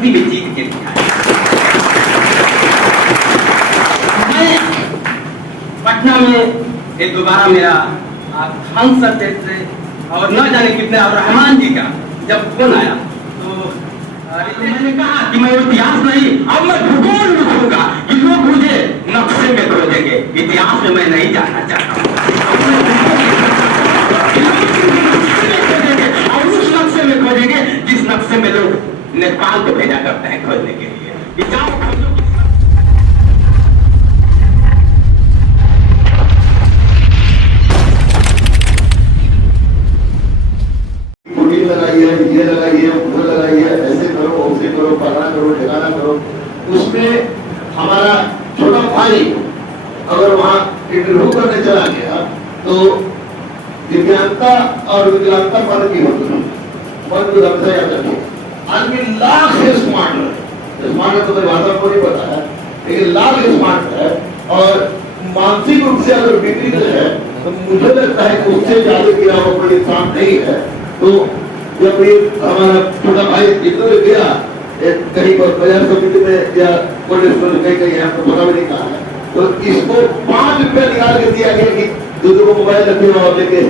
किसी भी चीज के लिए मैं पटना में एक दोबारा मेरा खान सर से और न जाने कितने और रहमान जी का जब फोन आया तो मैंने कहा कि मैं इतिहास नहीं अब मैं भूगोल लिखूंगा कि लोग मुझे नक्शे में खोजेंगे, इतिहास में मैं नहीं जाना चाहता और उस नक्शे में खोजेंगे जिस नक्शे में लोग नेपाल को भेजा करते हैं खोजने के लिए। लगाइए, ये लगाइए, उधर लगाइए, ऐसे करो, वैसे करो, पढ़ना करो, ठिकाना करो। उसमें हमारा छोटा भाई अगर वहाँ इंटरव्यू करने चला गया तो दिव्यांगता और विकलांगता फर्क की होती है। मन को रखता याद रखिए, आदमी लाख है स्मार्ट है तो मेरी भाषा को नहीं पता है, लेकिन लाख स्मार्ट है और मानसिक रूप से अगर विकसित है तो मुझे लगता है कि उससे ज्यादा गिरा हुआ कोई इंसान नहीं है। तो जब ये हमारा छोटा भाई इधर गया कहीं पर बाजार समिति में या पुलिस में कहीं हमको पता भी नहीं कहा है, तो इसको 5 रुपया निकाल के दिया गया कि दूसरों को मोबाइल रखे और लेके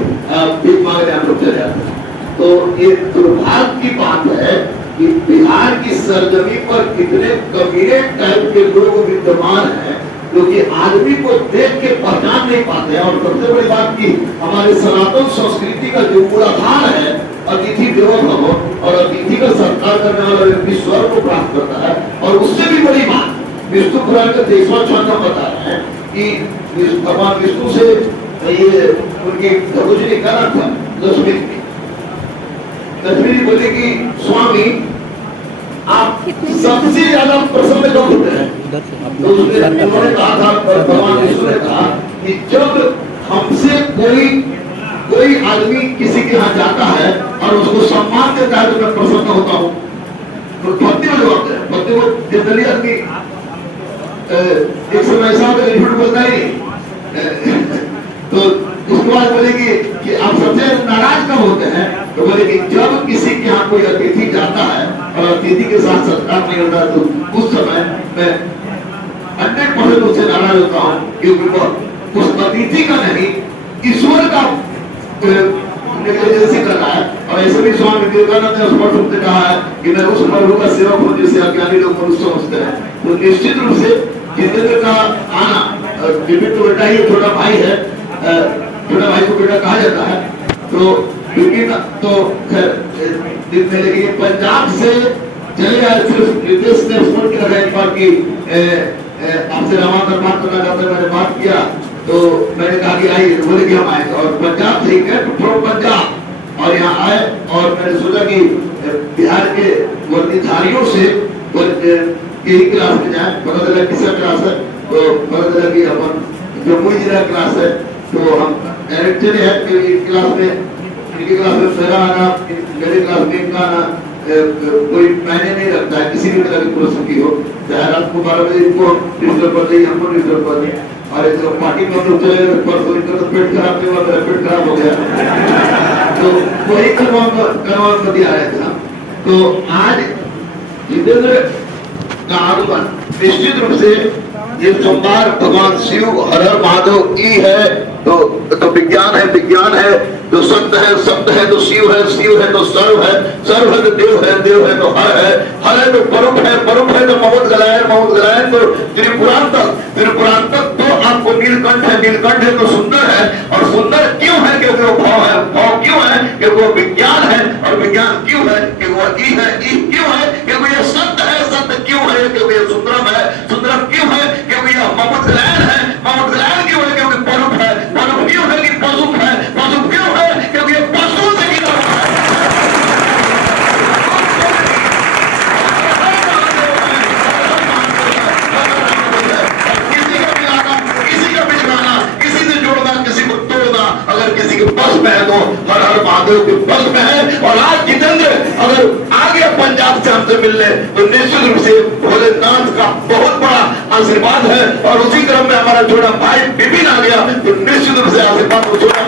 भीख मांगने हम लोग चले जाते हैं। तो ये दुर्भाग्य की बात है कि बिहार की सरजमी पर कितने कमीने टाइप के लोग विद्यमान हैं जो कि आदमी को देख के पहचान नहीं पाते हैं। और सबसे बड़ी बात की हमारे सनातन संस्कृति का जो मूलाधार है अतिथि देवो भव और अतिथि का सत्कार करने वाला व्यक्ति स्वर्ग को प्राप्त करता है। और उससे भी बड़ी बात विष्णु पुराण का 23वां छंद बता रहे हैं कि भगवान विष्णु से ये उनकी धनुषी का नाम था लक्ष्मी जी बोले कि स्वामी आप सबसे ज्यादा प्रसन्न कब होते हैं? तो उन्होंने कहा था, भगवान विष्णु ने कहा कि जब हमसे कोई आदमी किसी के यहाँ जाता है और उसको सम्मान देता है तो मैं प्रसन्न होता हूँ। तो भक्ति में जवाब है, भक्ति को जनरली आदमी एक समय ऐसा होता है झूठ बोलता ही नहीं। तो उसके बाद बोले कि आप सबसे नाराज कब होते हैं? तो बोले कि जब किसी के यहाँ कोई अतिथि जाता है और अतिथि के साथ सत्कार नहीं होता तो उस समय मैं 100% उससे नाराज होता हूँ, क्योंकि उस अतिथि का नहीं ईश्वर का नेग्लिजेंसी कर रहा है। और ऐसे भी स्वामी विवेकानंद ने स्पष्ट रूप से कहा है कि मैं उस प्रभु का सेवक हूँ जिसे अज्ञानी लोग मनुष्य समझते हैं। तो निश्चित रूप से जितेंद्र का आना, विपिन तो बेटा ही छोटा भाई है, छोटा भाई को बेटा कहा जाता है, तो विपिन तो लेकिन पंजाब से चले आए। सिर्फ निर्देश ने स्मरण किया है एक बार की आपसे रामायण बात करना चाहते हैं, मैंने बात किया तो मैंने कहा कि आइए, बोले कि हम आए और पंजाब से फ्रॉम पंजाब और यहाँ आए। और मैंने सोचा कि बिहार के वर्दीधारियों से यही क्लास में जाए, पता चला किसका क्लास है तो पता चला कि अपन जम्मू जिला क्लास है। तो हम डायरेक्ट चले हैं कि क्लास में इनकी क्लास में मेरा आना, मेरे क्लास में इनका आना कोई मायने नहीं रखता है, किसी भी तरह की प्रश्न की हो, चाहे रात को 12 बजे इनको डिस्टर्ब कर दें, हमको डिस्टर्ब कर दें। और जो पार्टी में लोग चले गए परसों इनका तो पेट खराब नहीं हुआ, मेरा पेट खराब हो गया तो वही करवान कर दिया रहा था। तो आज जितेंद्र का आगमन निश्चित रूप से ये सोमवार भगवान शिव हर हर महादेव की है तो विज्ञान है तो सत्य है तो शिव है तो सर्व है तो देव है तो हर है तो परुप है तो ममत गलायन तो त्रिपुराण तक तो आपको नीलकंठ है तो सुंदर है। और सुंदर क्यों है? क्योंकि वो भाव क्यों है? क्योंकि वो विज्ञान है। और विज्ञान क्यों है? क्योंकि वो ई क्यों है? क्योंकि ये सत्य क्यों है? क्योंकि ये सुंदरम क्यों है? क्योंकि ये ममत गलायन क्यों है? क्योंकि परुप क्यों है कि पशुप क्यों है? क्योंकि ये पशु से गिरा हुआ है। किसी का बिछड़ाना, किसी से जोड़ना, किसी को तोड़ना, अगर किसी के बस में है तो हर हर महादेव के बस में है। और आज जितेंद्र अगर आ गया पंजाब से हमसे मिलने तो निश्चित रूप से भोलेनाथ का बहुत बड़ा आशीर्वाद है। और उसी क्रम में हमारा छोटा भाई विपिन आ गया तो निश्चित रूप से आशीर्वाद को छोटा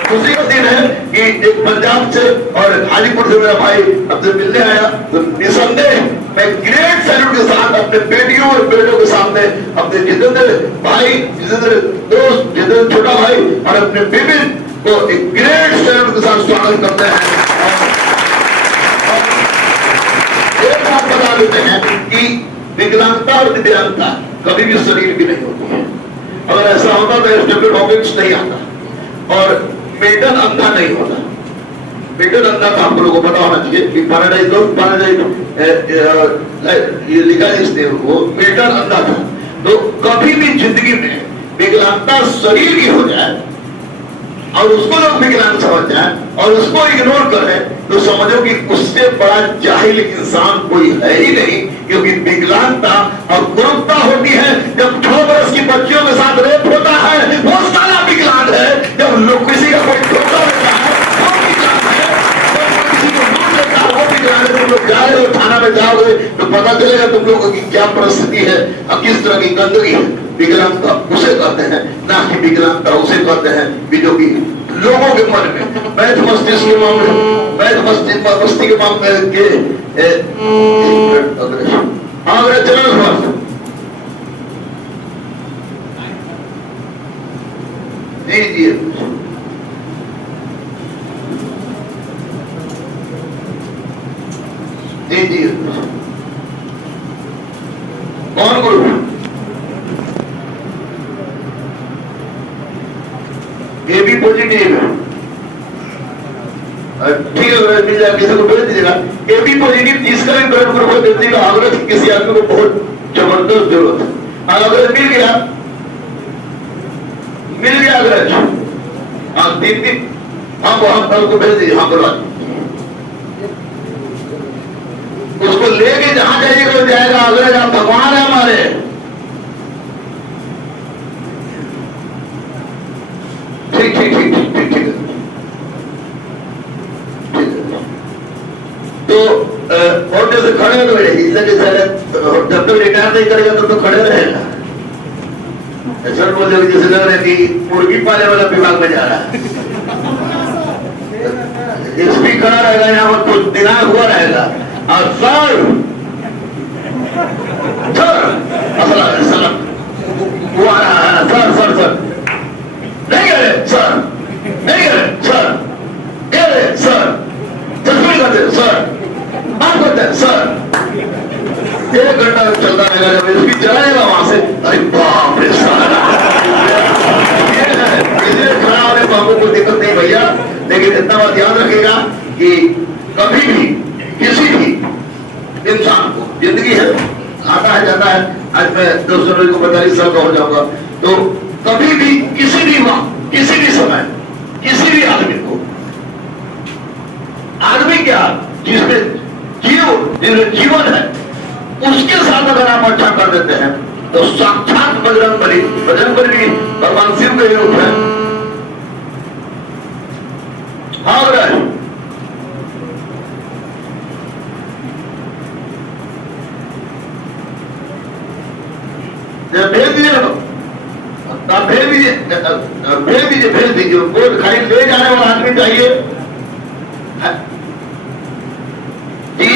खुशी का दिन है कि एक पंजाब से और हाजीपुर से मेरा भाई हमसे मिलने आया, तो निसंदेह मैं ग्रेट सैल्यूट के साथ अपने बेटियों और बेटों के सामने अपने जितेंद्र भाई, जितेंद्र दोस्त, जितेंद्र छोटा भाई और अपने विपिन को एक ग्रेट सैल्यूट के साथ स्वागत करते हैं। एक बात बता देते हैं कि विकलांगता और दिव्यांगता कभी भी शरीर की नहीं होती है। अगर ऐसा होता तो स्टीफन हॉकिंस नहीं आता और मेटल अंधा नहीं होता। मेटल अंधा था, आप लोगों को पता होना चाहिए कि पैराडाइज ये लिखा है इसने, वो मेटल अंधा था। तो कभी भी जिंदगी में विकलांगता शरीर की हो जाए और उसको लोग विकलांग समझ जाए और उसको इग्नोर करें तो समझो कि उससे बड़ा जाहिल इंसान कोई है ही नहीं, क्योंकि विकलांगता और कुरूपता होती है जब 6 वर्ष की बच्चियों के साथ रेप होता है, वो साला विकलांग है। जब लोग किसी का कोई धोखा होता है वो विकलांग है, जब किसी को मार लेता है वो विकलांग है। तुम लोग जा रहे हो थाना में जाओगे तो पता चलेगा तुम लोगों की क्या परिस्थिति है और किस तरह की गंदगी है। विकलांगता उसे कहते हैं, ना कि विकलांगता उसे कहते हैं कि जो कि लोगों के मन में वैध मस्तिष्क के मामले, वैध मस्तिष्क के मामले के अगर चरण स्वास्थ्य जी जी जी जी कौन गुरु ये भी पॉजिटिव है, ठीक है, मिल जाए किसी को भेज दीजिएगा। ए बी पॉजिटिव जिसका भी ब्लड ग्रुप है, देने का अगर किसी आदमी को बहुत जबरदस्त जरूरत है, अगर मिल गया अगर हाँ 3 दिन हाँ वहां कल को भेज दीजिए। हाँ बोला उसको लेके जहां जाइएगा तो जाएगा। अगर आप भगवान है हमारे, ठीक ठीक ठीक ठीक ठीक है। तो और जैसे खड़े हो गए जब तक रिटायर नहीं करेगा तब तो खड़े रहेगा। सर बोले जैसे लग रहा है कि मुर्गी पाले वाला विभाग में जा रहा है। एसपी खड़ा रहेगा यहाँ पर कुछ दिनांक हुआ रहेगा और सर वो आ रहा है सर सर सर नहीं गए सर, नहीं गए सर, गए सर, चश्मे करते सर, बात करते सर। 1 घंटा चलता रहेगा। जब इसकी चलाएगा वहां से, अरे बाप रे सारा खड़ा होने में हमको कोई दिक्कत नहीं भैया, लेकिन इतना बात याद रखेगा कि कभी भी किसी भी इंसान को जिंदगी है, आता है जाता है। आज मैं 2 जनवरी को 45 साल का हो जाऊंगा, तो कभी भी किसी भी वक्त किसी भी समय किसी भी आदमी को, आदमी क्या जिसमें जीवन है उसके साथ अगर आप अच्छा कर देते हैं तो साक्षात बजरंगबली भी भगवान शिव के रूप है। हाँ भेज दीजिए, आप भेज दीजिए उनको। खाली ले जाने वाला आदमी चाहिए जी।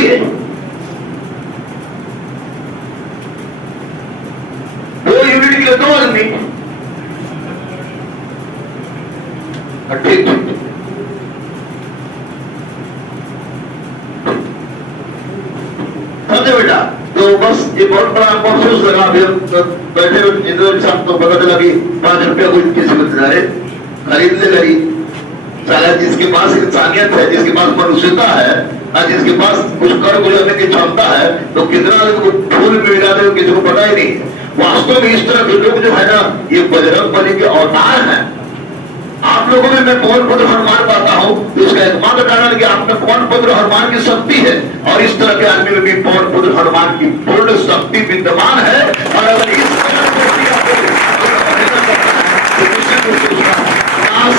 2 यूनिट के लिए 2 आदमी, ठीक ठीक समझे बेटा। तो बस ये बहुत बड़ा महसूस लगा। अभी बैठे हुए साहब तो पता चला कि 5 रुपया कोई किसी को दिला रहे खरीद ले गई। साला जिसके पास इंसानियत है, जिसके पास मनुष्यता है और जिसके पास कुछ कर गुजरने की क्षमता है, तो कितना फूल में मिला दे किसी को पता ही नहीं। वास्तव में इस तरह के लोग जो है ना, ये बजरंगबली के अवतार हैं। आप लोगों में मैं पवन पुत्र हनुमान पाता हूँ, तो इसका एकमात्र कारण कि आप में पवन पुत्र हनुमान की शक्ति है और इस तरह के आदमी में भी पवन पुत्र हनुमान की पूर्ण शक्ति विद्यमान है। और अगर इस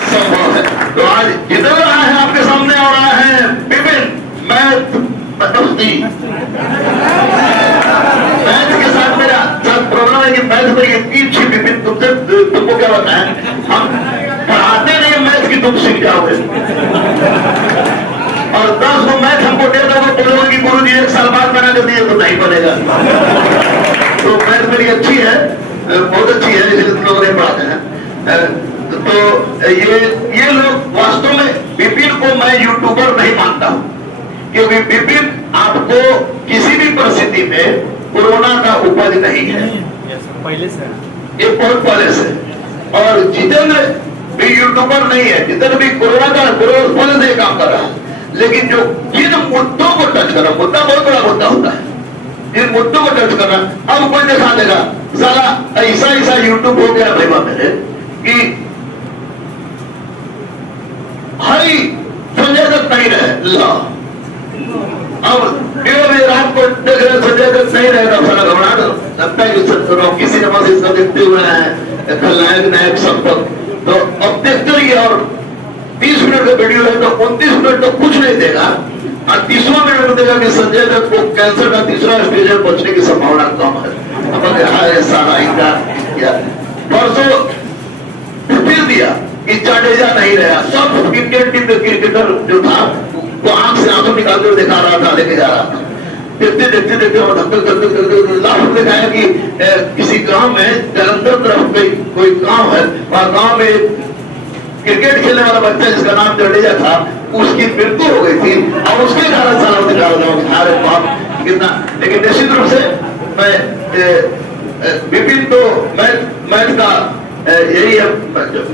संभव है तो आज जितने रहा है आपके सामने और आए हैं विपिन मैथ के साथ मेरा प्रॉब्लम है कि मैथ में इतनी अच्छी विपिन तुमको क्या बताएं, हम पढ़ाते नहीं मैथ की तुम सीख जाओगे। और 10 को मैथ हमको दे दो तो बोलोगे कि गुरु जी 1 साल बाद बना कर दिए तो नहीं बनेगा। तो मैथ मेरी अच्छी है, बहुत अच्छी है, इसलिए तुम लोग नहीं पढ़ाते हैं। तो ये लोग वास्तव में विपिन को मैं यूट्यूबर नहीं मानता हूं, क्योंकि विपिन आपको किसी भी परिस्थिति में कोरोना का उपज नहीं है, पहले से ये बहुत पहले से। और जितेंद्र भी यूट्यूबर नहीं है, जितेंद्र भी कोरोना का पहले से काम कर रहा है, लेकिन जो जिन मुद्दों को टच कर रहा, मुद्दा बहुत बड़ा मुद्दा होता है, जिन मुद्दों को टच कर रहा, अब कोई दिखा देगा साला ऐसा यूट्यूब हो गया भाई मेरे कि हरी संजय दत्त नहीं रहे ला। अब रात को देख रहे संजय दत्त नहीं रहेगा, सारा घबरा लगता है कि किसी ने बस इसका देखते हुए हैं खलनायक नायक सब तक। तो अब देखते रहिए, और 30 मिनट का वीडियो है तो 29 मिनट तो कुछ नहीं देगा, और 30वां मिनट में देगा कि संजय दत्त को कैंसर का 3रा स्टेज में पहुंचने की संभावना कम है। अब सारा इंकार परसों फिर दिया कि जाडेजा नहीं रहा, सब इंडियन टीम के क्रिकेटर जो था वो आंख से आंसू निकालते हुए दिखा रहा था, लेके जा रहा था। देखते देखते देखते और लास्ट दिखाया कि किसी गांव में जलंधर तरफ कोई गांव है, वहां गांव में क्रिकेट खेलने वाला बच्चा जिसका नाम जाडेजा था, उसकी मृत्यु हो गई थी, और उसके कारण सारा निकाल रहा अरे बाप कितना। लेकिन निश्चित रूप से मैं विपिन तो मैच का यही है,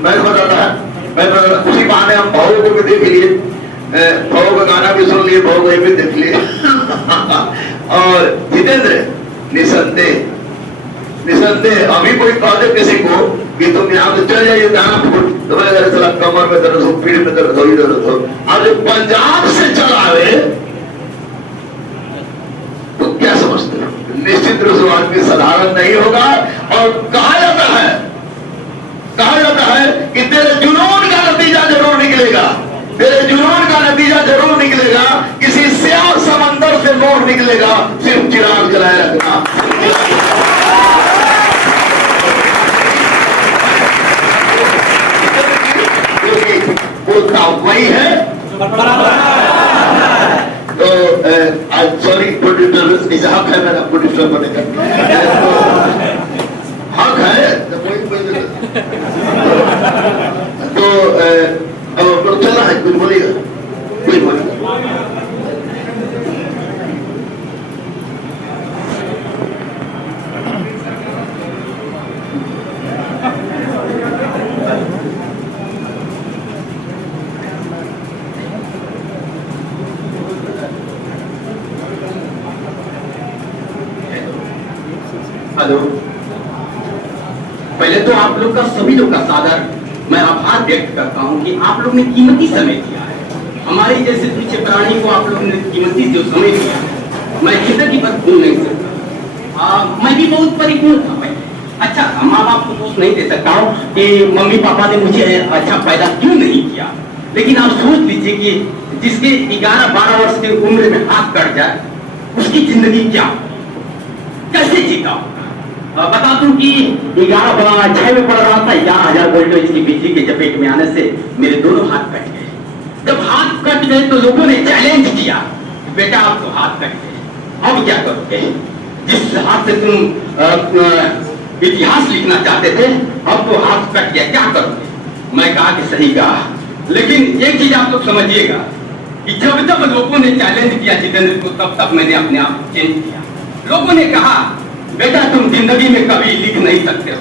मैच बताता है, मैं उसी बहाने हम भावों को भी देख लिए, भावों का गाना भी सुन लिए, भावों को भी देख लिए। और जितेंद्र निसंदेह अभी कोई कह दे किसी को कि तुम यहाँ से चल जाइए, तुम्हारे घर चला कमर में दर्द हो, पीठ में दर्द हो, दर्द हो, और जो पंजाब से चला आवे तो क्या समझते हो? निश्चित रूप से आदमी साधारण नहीं होगा। और कहा जाता है कि तेरे जुनून का नतीजा जरूर निकलेगा, तेरे जुनून का नतीजा जरूर निकलेगा, किसी स्याह समंदर से नोट निकलेगा, सिर्फ चिराग जलाए रखना। वही है। तो आज सॉरी प्रोड्यूसर, इसे हक है मेरा प्रोड्यूसर बने का, हक है तो अब चलना है, कुछ बोलेगा, कोई बोलेगा। हेलो, पहले तो आप लोग का, सभी लोग का सादर मैं आभार व्यक्त करता हूं कि आप लोग ने कीमती समय दिया है, हमारे जैसे पीछे प्राणी को आप लोगों ने कीमती जो समय दिया है, मैं जिंदगी भर भूल नहीं सकता। मैं भी बहुत परिपूर्ण था भाई, अच्छा माँ बाप को दोष नहीं दे सकता हूँ कि मम्मी पापा ने मुझे अच्छा पैदा क्यों नहीं किया, लेकिन आप सोच लीजिए कि जिसके 11-12 वर्ष की उम्र में हाथ कट जाए, उसकी जिंदगी क्या, कैसे जीता। बता दूं कि 11-6 में पढ़ रहा था, 11,000 वोल्टेज की बिजली के चपेट में आने से मेरे दोनों हाथ कट गए। जब हाथ कट गए तो लोगों ने चैलेंज किया, बेटा आप तो हाथ कट गए, अब क्या करोगे, जिस हाथ से तुम इतिहास लिखना चाहते थे, अब तो हाथ कट गया, क्या करोगे। मैं कहा कि सही कहा, लेकिन एक चीज आप लोग समझिएगा कि जब जब लोगों ने चैलेंज किया जितेंद्र को, तब तक मैंने अपने आप को चेंज किया। लोगों ने कहा बेटा तुम जिंदगी में कभी लिख नहीं सकते हो।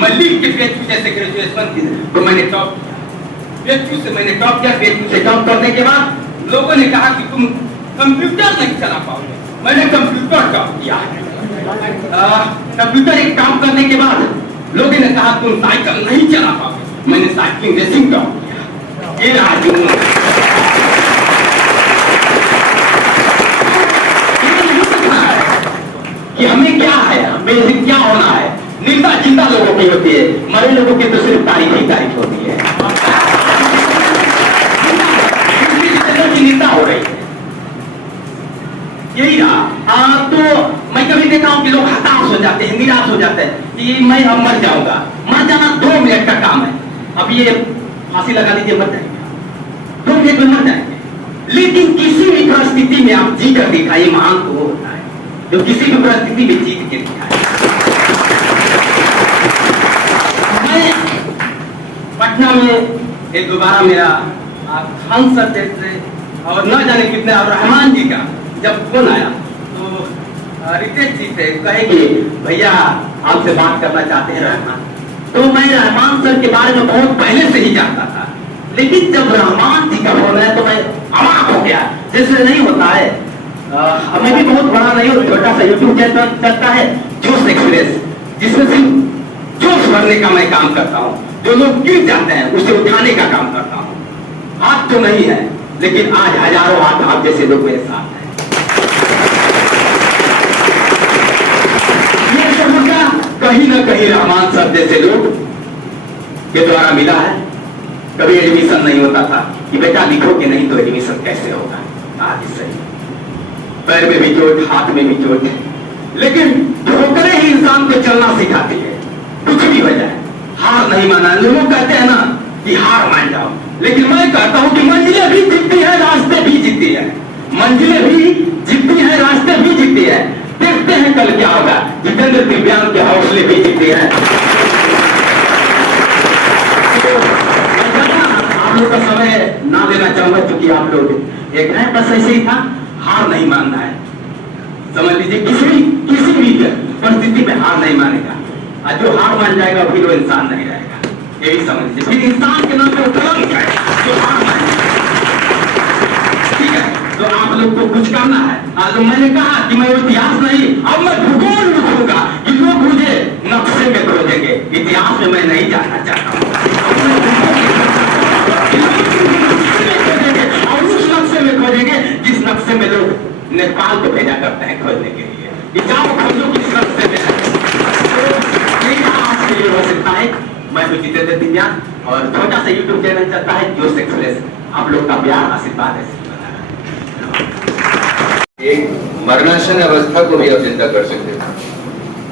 मैं लिख के PhD जैसे ग्रेजुएशन की तो मैंने टॉप किया, PhD से मैंने टॉप किया, PhD से टॉप करने के बाद लोगों ने कहा कि तुम कंप्यूटर नहीं चला पाओगे, मैंने कंप्यूटर टॉप किया। कंप्यूटर एक टॉप करने के बाद लोगों ने कहा तुम साइकिल नहीं चला पाओगे, मैंने साइकिलिंग रेसिंग टॉप किया। ये रहा कि हमें क्या है, हमें क्या होना है। निंदा जिंदा लोगों की होती है, मरे लोगों की तो सिर्फ तारीफ ही तारीफ होती है। की निंदा हो रही है, यही रहा। तो मैं कभी देखा हूं कि लोग हताश हो जाते हैं, निराश हो जाते हैं कि मैं अब मर जाऊंगा। मर जाना 2 मिनट का काम है, अब ये फांसी लगा दीजिए, मर जाएंगे। थोड़ी देर में मर जाएंगे, लेकिन किसी भी परिस्थिति में आप जी कर दिखाइए, महान तो वो होता है जो किसी भी परिस्थिति में जीत के दिखाए। मैं पटना में एक दोबारा मेरा खान सर से और न जाने कितने और रहमान जी का जब फोन आया तो रितेश जी से कहे कि भैया आपसे बात करना चाहते हैं रहमान। तो मैं रहमान सर के बारे में बहुत पहले से ही जानता था, लेकिन जब रहमान जी का फोन आया तो मैं अवाक हो गया, जैसे नहीं होता है। मैं भी बहुत बड़ा नहीं हूँ, छोटा सा यूट्यूब चैनल चलता है जोश एक्सप्रेस, जिसमें सिर्फ जोश भरने का मैं काम करता हूँ। जो लोग गिर जाते हैं उसे उठाने का काम करता हूँ। हाथ तो नहीं है, लेकिन आज हजारों हाथ आप जैसे लोग मेरे साथ हैं। ये सबका कहीं ना कहीं रहमान सर जैसे लोग के द्वारा मिला है। कभी एडमिशन नहीं होता था कि बेटा लिखोगे नहीं तो एडमिशन कैसे होगा, आज सही पैर में भी चोट, हाथ में भी चोट, लेकिन ठोकरें ही इंसान को चलना सिखाती है। कुछ भी हो जाए हार नहीं माना। लोग कहते हैं ना कि हार मान जाओ, लेकिन मैं कहता हूं कि मंजिलें भी जीतती है, रास्ते भी जीतती है। मंजिलें भी जीतती है, रास्ते भी जीतती है। देखते हैं कल क्या होगा। जितेंद्र दिव्यांग के हौसले भी जीतते हैं। आप लोग का समय ना देना चाहूंगा, क्योंकि आप लोग एक है, बस ऐसे ही था। हार नहीं मानना है, समझ लीजिए। किसी भी परिस्थिति में हार नहीं मानेगा, और जो हार मान जाएगा फिर वो इंसान नहीं रहेगा, यही समझ लीजिए। फिर इंसान के नाम पे कलंक है जो हार माने। ठीक है, तो आप लोग को कुछ करना है। आज मैंने कहा कि मैं इतिहास नहीं, अब मैं भूगोल लिखूंगा कि लोग मुझे नक्शे में खोजेंगे। इतिहास में मैं नहीं जाना चाहता हूँ, और उस नक्शे में खोजेंगे जिस नक्शे में लोग नेपाल को भेजा करते हैं खोजने के लिए। जाओ खोजो किस नक्शे में। आज के लिए हो सकता है। मैं हूँ जितेंद्र दिव्यांग और छोटा सा यूट्यूब चैनल चलता है जोश एक्सप्रेस। आप लोग का प्यार आशीर्वाद ऐसे एक मरणासन अवस्था को भी आप जिंदा कर सकते हैं।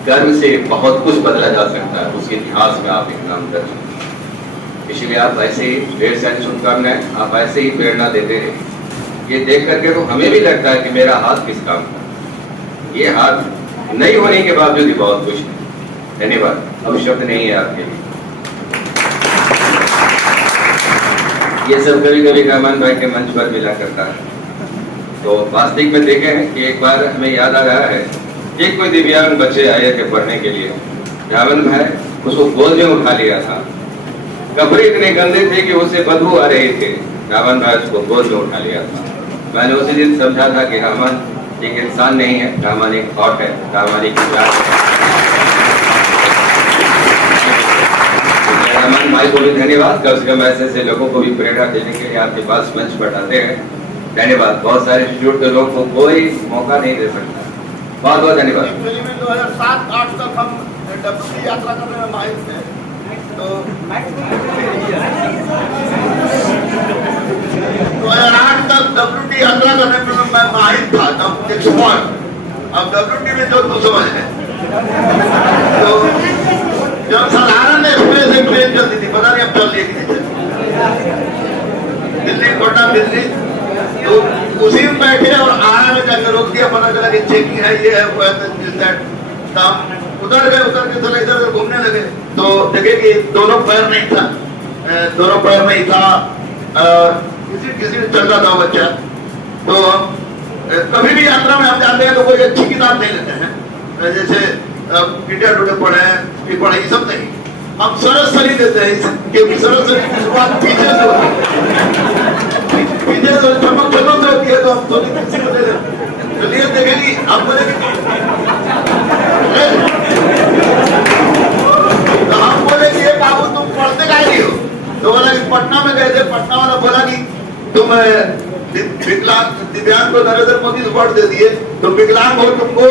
कर्म से बहुत कुछ बदला जा सकता है, उस इतिहास में आप एक नाम कर सकते हैं। इसलिए आप ऐसे ही ढेर सारी शुभकामनाएं, आप ऐसे ही प्रेरणा देते रहे। ये देख करके तो हमें भी लगता है कि मेरा हाथ किस काम का। ये हाथ नहीं होने के बावजूद भी बहुत खुश है। धन्यवाद, अब शब्द नहीं है आपके लिए। ये सब कभी कभी रहमान भाई के मंच पर मिला करता है। तो वास्तविक में देखे हैं कि एक बार हमें याद आ रहा है कि कोई दिव्यांग बच्चे आए थे पढ़ने के लिए। रावण भाई उसको गोद में उठा लिया था। कपड़े इतने गंदे थे कि उसे बदबू आ रही थी। रावण भाई उसको गोद में उठा लिया था। मैंने उसी दिन समझा था कि रावण एक इंसान नहीं है, रावण एक थॉट है, रावण एक विचार है। रावण भाई को भी धन्यवाद। कम से कम ऐसे लोगों को भी प्रेरणा देने के लिए आपके पास मंच बैठाते हैं। धन्यवाद। बहुत सारे इंस्टीट्यूट के लोगों को कोई मौका नहीं दे सकता। बहुत बहुत धन्यवाद। 2007-8 तक हम डब्ल्यूटी यात्रा करने में माहिर थे। तो 2008 तक डब्ल्यूटी यात्रा करने में मैं माहिर था, तब एक्सपर्ट। अब डब्ल्यूटी में जो कुछ समझ है। तो जब साधारण एक्सप्रेस एक ट्रेन चलती थी, पता नहीं अब चल रही है, दिल्ली कोटा दिल्ली, तो उसी में बैठे और आरा में जाकर रोक दिया। पता चला कि चेकिंग है, ये है, वो है, उतर के थोड़ा इधर घूमने लगे तो देखे कि दोनों पैर नहीं था, किसी ने चल रहा था बच्चा। तो कभी भी यात्रा में हम जाते हैं तो कोई अच्छी किताब नहीं लेते हैं, जैसे इंडिया टुडे पढ़े ये सब नहीं। हम सरसरी देते हैं, क्योंकि सरसरी की शुरुआत पीछे से होती है, पीछे से चमक से होती है। तो हम थोड़ी किसी को दे देते। चलिए देखेंगे आप बोलेंगे, तो हम बोले कि ये बाबू तुम पढ़ते काहे नहीं हो? तो बोला कि पटना में गए थे। पटना वाला बोला कि तुम विकलांग दिव्यांग को नरेंद्र मोदी अवार्ड दे दिए, तो विकलांग हो तुमको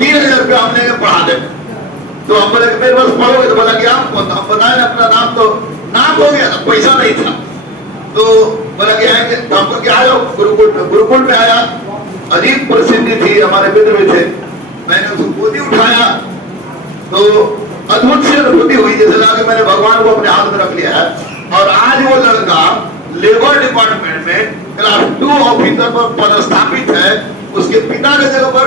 3000 रुपया हम लेंगे पढ़ा दे। तो हम बोले कि मेरे पास पढ़ोगे? तो बोला कि आप हम बताए अपना नाम, तो नाम हो गया था, पैसा नहीं था। तो बोला कि आएंगे, तो हमको क्या आया गुरुकुल में आया। अजीब प्रसिद्धि थी, हमारे मित्र भी थे। मैंने उसको गोदी उठाया तो अद्भुत सी अनुभूति हुई, जैसे लगा कि मैंने भगवान को अपने हाथ में रख लिया है। और आज वो लड़का लेबर डिपार्टमेंट में क्लास 2 ऑफिसर पर पदस्थापित है। उसके पिता के जगह पर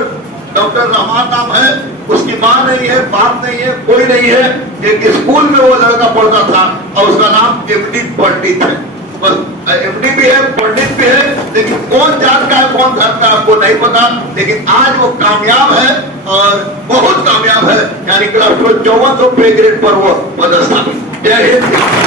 डॉक्टर रहमान नाम है, उसकी माँ नहीं है, बाप नहीं है, कोई नहीं है। एक स्कूल में वो लड़का पढ़ता था और उसका नाम एमडी पंडित है। बस एमडी भी है, पंडित भी है, लेकिन कौन जात का है कौन धर्म का आपको नहीं पता। लेकिन आज वो कामयाब है और बहुत कामयाब है, यानी क्लास 5400 पे ग्रेड पर वो पदस्थापित। जय हिंद।